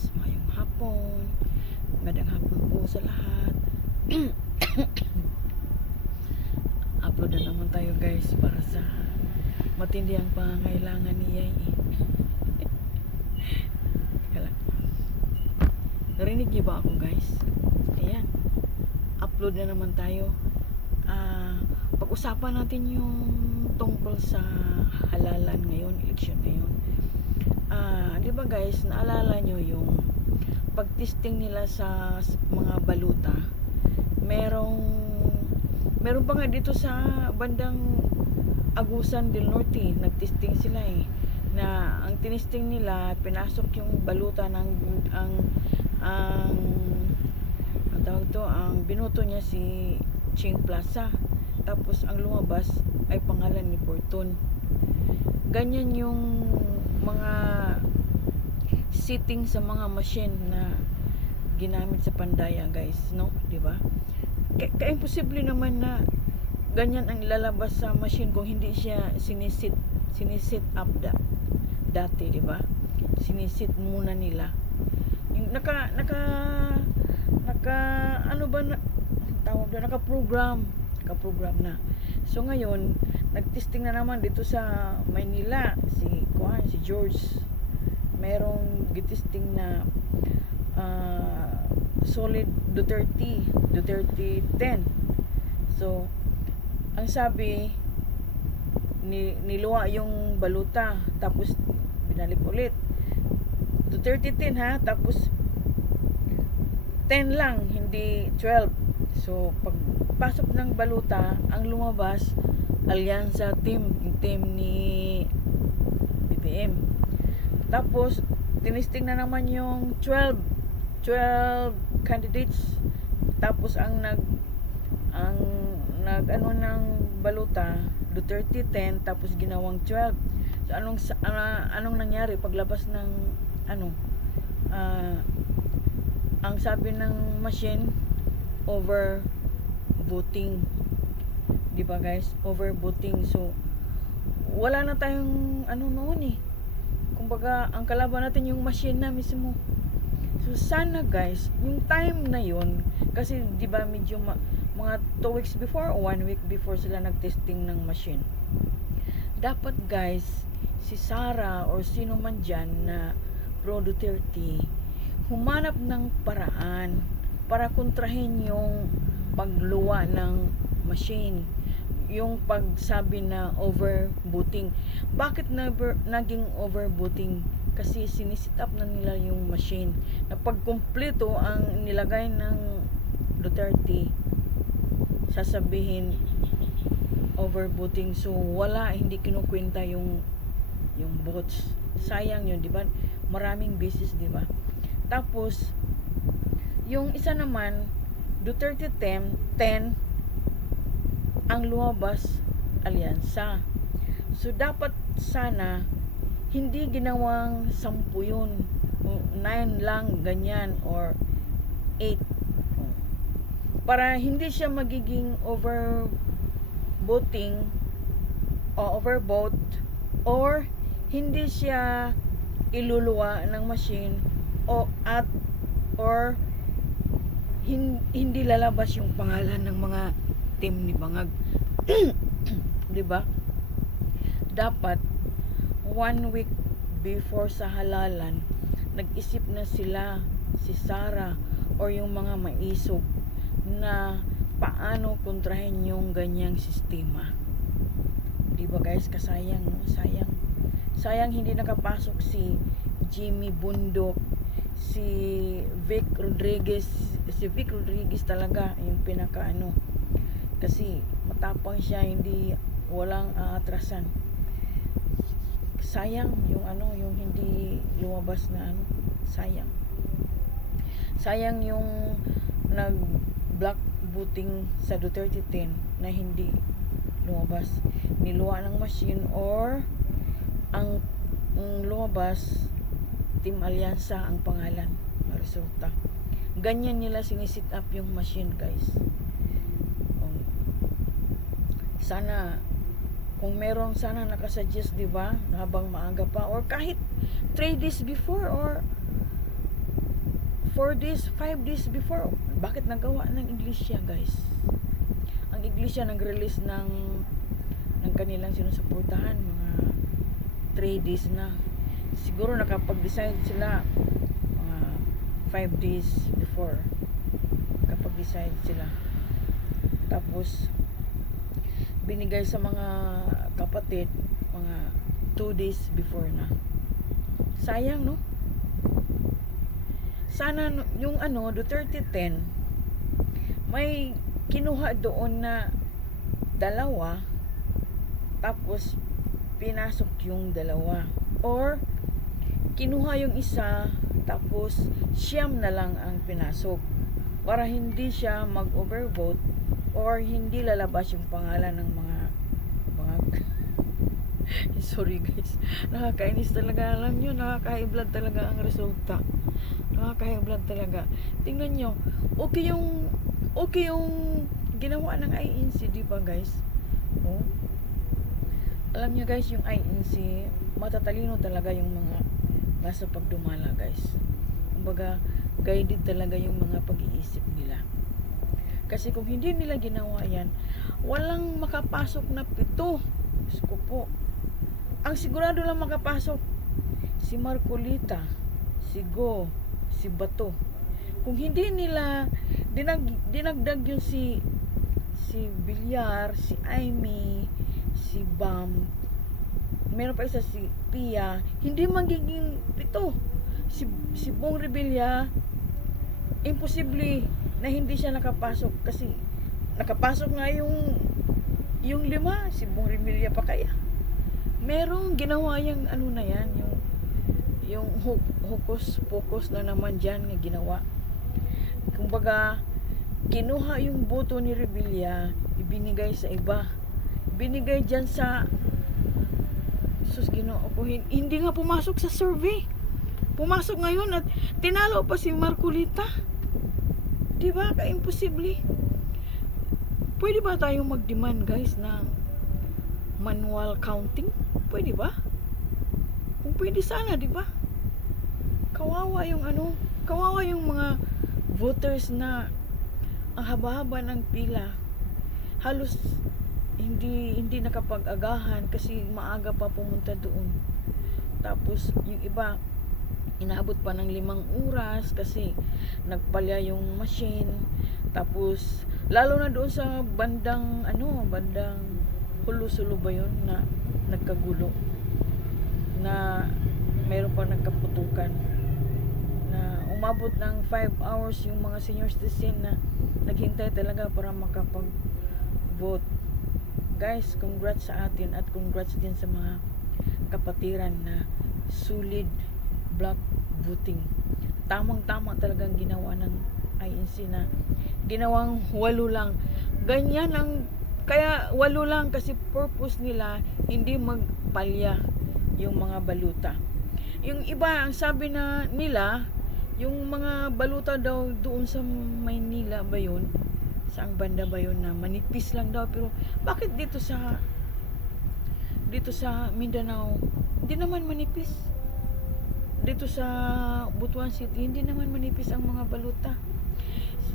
guys, mayong hapon. Magandang hapon po sa lahat. Upload na naman tayo guys para sa matindi ang pangangailangan ni Yay. Teka lang. Narinig niyo ba ako guys? Ayan. Upload na naman tayo. Pag-usapan natin yung tungkol sa halalan ngayon, election ngayon. Di ba guys, naalala nyo yung pag-testing nila sa mga baluta? Meron pa nga dito sa bandang Agusan del Norte, nag-testing sila na ang tinesting nila, pinasok yung baluta ng ang tawag to, ang binoto niya si Ching Plaza, tapos ang lumabas ay pangalan ni Fortun. Ganyan yung mga sitting sa mga machine na ginamit sa pandaya guys, no? Diba? Imposible naman na ganyan ang lalabas sa machine kung hindi siya sinisit up dati, diba? Sinisit muna nila yung naka ano ba na tawag doon, naka-program na. So ngayon nagtesting na naman dito sa Maynila si George. Merong gitesting na solid Duterte 10. So ang sabi niluwa yung baluta, tapos binalik ulit Duterte 10 ha, tapos 10 lang, hindi 12. So pagpasok ng baluta, ang lumabas Alyansa team ni BBM. Tapos tinisting na naman yung 12 candidates. Tapos ang nag ano ng baluta Duterte 10, tapos ginawang 12. So anong nangyari paglabas ng ang sabi ng machine, over voting, di ba guys? Over voting. So wala na tayong noon kumbaga ang kalaban natin yung machine na mismo. So sana guys, yung time na yun, kasi di ba medyo mga 2 weeks before o 1 week before sila nagtesting ng machine, dapat guys si Sara or sino man dyan na pro Duterte humanap ng paraan para kontrahin yung pagluwa ng machine, yung pagsabi na overbooting. Bakit naging overbooting? Kasi sinisit up na nila yung machine na pagkumpleto ang nilagay ng Duterte, sasabihin overbooting. So wala, hindi kinukwenta yung votes. Sayang yun, di ba? Maraming beses, di ba? Tapos yung isa naman Duterte 10 ang lumabas Alyansa. So dapat sana hindi ginawang 10 yun, 9 lang ganyan or 8, para hindi siya magiging overvoting o overvote, or hindi siya iluluwa ng machine or hindi lalabas yung pangalan ng mga team ni Bangag. Di ba? Dapat 1 week before sa halalan, nag-isip na sila, si Sara or yung mga maisog, na paano kontrahin yung ganyang sistema. Di ba guys? Kasayang, no? Sayang hindi nakapasok si Jimmy Bundok, si Vic Rodriguez talaga yung pinaka kasi matapang siya, walang atrasan. Sayang yung yung hindi lumabas na sayang yung nag black voting sa Duterte 10 na hindi lumabas, niluwa ng machine, or ang lumabas Team Alyansa ang pangalan na resulta. Ganyan nila sinisit up yung machine guys. Sana kung meron sana nakasuggest, di ba, habang maaga pa or kahit 3 days before or 4 days, 5 days before. Bakit nagawa ng iglesia, guys? Ang iglesia nag-release ng kanilang sinusuportahan mga 3 days na. Siguro nakapag-decide sila mga 5 days before. Nakapag-decide sila. Tapos binigay sa mga kapatid mga 2 days before na. Sayang, no? Sana yung Duterte 10 may kinuha doon na dalawa tapos pinasok yung dalawa, or kinuha yung isa tapos siyam na lang ang pinasok para hindi siya mag-overvote or hindi lalabas yung pangalan ng mga sorry guys, nakakainis talaga. Alam nyo, nakaka-high blood talaga ang resulta. Nakaka-high blood talaga. Tingnan nyo, okay yung ginawa ng INC, di ba guys? Oh. Alam nyo guys, yung INC matatalino talaga yung mga nasa pagdumala guys. Kumbaga guided talaga yung mga pag-iisip nila. Kasi kung hindi nila ginawa yan, walang makapasok na 7. Diyos ko po. Ang sigurado lang makapasok si Marcolita, si Go, si Bato. Kung hindi nila dinagdag yun si Villar, si Amy, si Bam, meron pa isa si Pia, hindi magiging 7. Si Bong Revilla, imposible na hindi siya nakapasok kasi nakapasok nga yung 5, si Bong Revilla pa kaya. Merong ginawa yung na yan, yung hocus pocus na naman dyan nga ginawa. Kumbaga kinuha yung boto ni Revilla, ibinigay sa iba, binigay dyan sa Ginoo ko, hindi nga pumasok sa survey. Pumasok ngayon at tinalo pa si Marcolita. Diba? Ka-imposible. Pwede ba tayong mag-demand guys ng manual counting? Pwede ba? Kung pwede sana, di ba? Kawawa yung mga voters na ang haba-haba ng pila. Halos hindi nakapag-agahan kasi maaga pa pumunta doon. Tapos yung iba inaabot pa ng 5 oras kasi nagpalya yung machine. Tapos lalo na doon sa bandang Hulusulo ba yun na nagkagulo, na mayroon pa nagkaputukan, na umabot ng 5 hours yung mga senior citizen na naghintay talaga para makapag-vote. Guys, congrats sa atin at congrats din sa mga kapatiran na solid block voting. Tamang-tama talagang ginawa ng INC na ginawang 8 lang. Ganyan ang kaya 8 lang kasi purpose nila hindi magpalya yung mga baluta. Yung iba, ang sabi na nila, yung mga baluta daw doon sa Maynila ba yun? Saang banda ba yun na manipis lang daw, pero bakit dito sa Mindanao hindi naman manipis? Dito sa Butuan City hindi naman manipis ang mga baluta.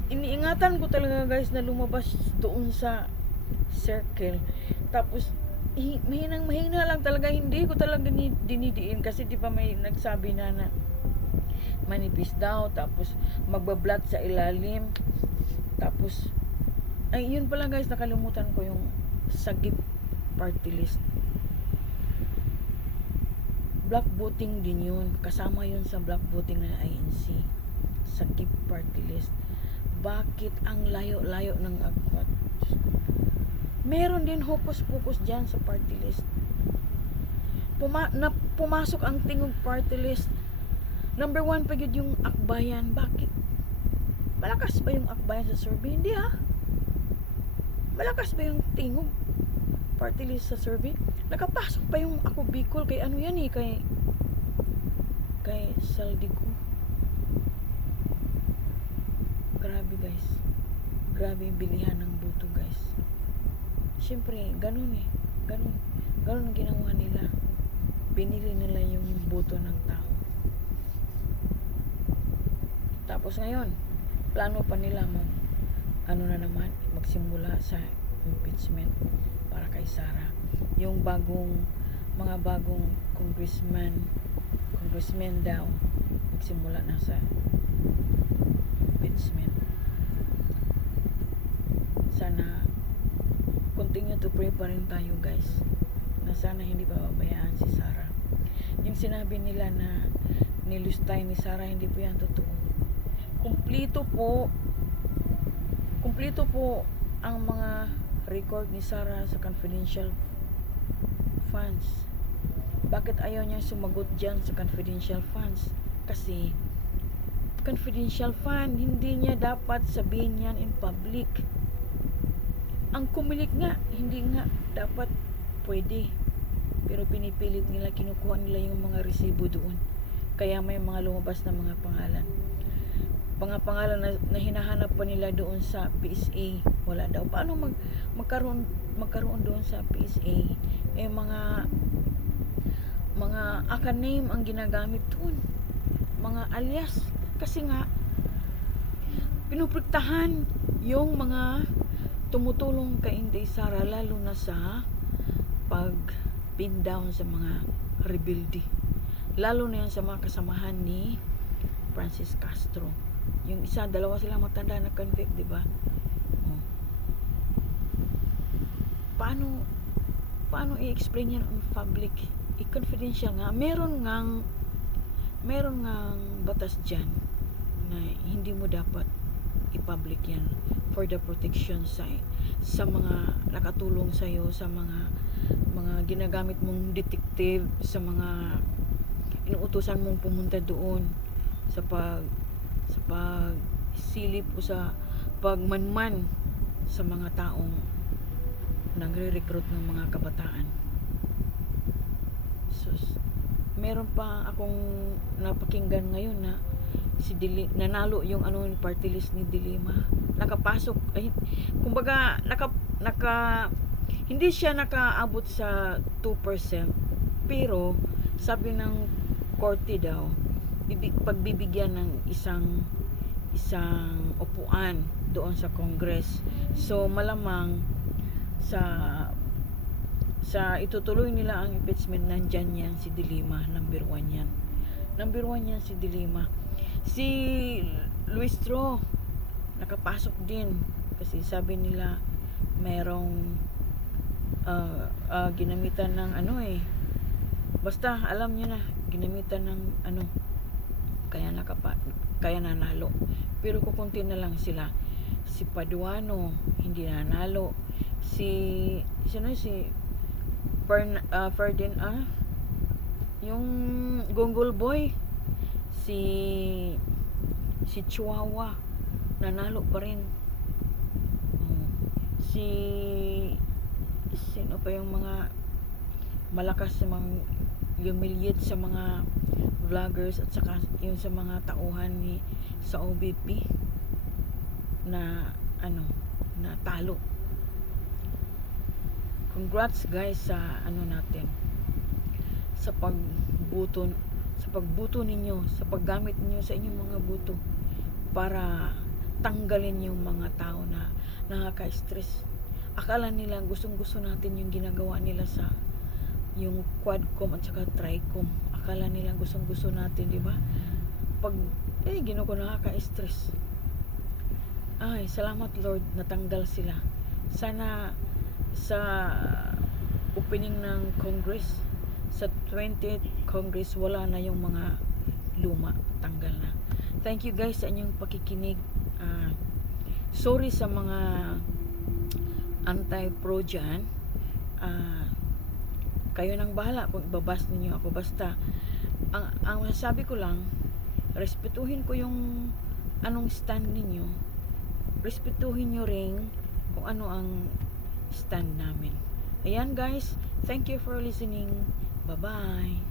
Iniingatan ko talaga guys na lumabas doon sa circle. Tapos mahina lang talaga, hindi ko talaga dinidiin kasi di ba may nagsabi na manipis daw, tapos magbablat sa ilalim. Tapos ay yun pala guys, nakalimutan ko yung Sagip party list. Block voting din yun, kasama yun sa block voting ng INC. Sagip party list. Bakit ang layo-layo ng agwat? Meron din hocus-pocus dyan sa party list. Pumasok ang tingog party list. Number 1 pa yung Akbayan. Bakit? Malakas ba yung Akbayan sa survey? Hindi ha. Malakas ba yung tingog party list sa survey? Nakapasok pa yung Ako Bicol kay ano yan kay Saldico. Grabe guys. Grabe yung bilihan ng boto guys. Siyempre, ganun ang ginawa nila. Binili nila yung boto ng tao. Tapos ngayon, plano pa nila magsimula sa impeachment para kay Sara. Yung mga bagong congressmen daw, magsimula na sa impeachment. Sana continue to pray pa rin tayo, guys, na sana hindi pababayaan si Sara. Yung sinabi nila na nilustay ni Sara, hindi po yan totoo. Kumpleto po ang mga record ni Sara sa confidential funds. Bakit ayaw niya sumagot dyan sa confidential funds? Kasi confidential fund, hindi niya dapat sabihin yan in public. Ang kumilik nga, hindi nga dapat pwede. Pero pinipilit nila, kinukuha nila yung mga resibo doon. Kaya may mga lumabas na mga pangalan. Mga pangalan na hinahanap pa nila doon sa PSA. Wala daw. Paano magkaroon doon sa PSA? Mga akan name ang ginagamit doon. Mga alias. Kasi nga, pinupriktahan yung mga tumutulong kay Inday Sara, lalo na sa pag-pin down sa mga rebelde. Lalo na yan sa mga kasamahan ni Francis Castro. Yung isa, dalawa sila matanda na convict, di ba? Paano i-explain yan on public? I-confidential nga. Meron ngang batas dyan na hindi mo dapat i-public yan for the protection sa mga nakatulong sa iyo, sa mga ginagamit mong detective, sa mga inuutusan mong pumunta doon sa pagsilip o sa pagmanman sa mga taong nagre-recruit ng mga kabataan. So, meron pa akong napakinggan ngayon na nanalo yung party list ni Dilima. Nakapasok, kumbaga hindi siya nakaabot sa 2%, pero sabi ng korte daw, pagbibigyan ng isang upuan doon sa Congress. So malamang sa itutuloy nila ang impeachment, nandyan yan si Dilima, number 1 yan si Dilima. Si Luis Tro nakapasok din kasi sabi nila merong ginamitan ng basta alam nyo na, ginamitan ng kaya nanalo. Pero kukunti na lang sila. Si Paduano hindi nanalo. Si Ferdinand, yung Gonggol Boy, si Chihuahua nanalo pa rin. Sino pa yung mga malakas sa mga humiliate sa mga vloggers at saka yung sa mga tauhan sa OBP na talo. Congrats guys sa natin, sa pagbuto ninyo, sa paggamit ninyo sa inyong mga buto para tanggalin yung mga tao na nakaka-stress. Akala nila gustong-gusto natin yung ginagawa nila sa yung Quadcom at saka Tricom. Akala nila gustong-gusto natin, di ba? Ginagawa nakaka-stress. Ay, salamat Lord, natanggal sila. Sana sa opening ng Congress, sa 20th Congress, wala na yung mga luma, tanggal na. Thank you guys sa inyong pakikinig. Sorry sa mga anti-pro dyan. Kayo nang bahala kung ibabas ninyo ako. Basta ang masasabi ko lang, respetuhin ko yung anong stand ninyo, respetuhin nyo rin kung ano ang stand namin. Ayan guys, thank you for listening. Bye bye.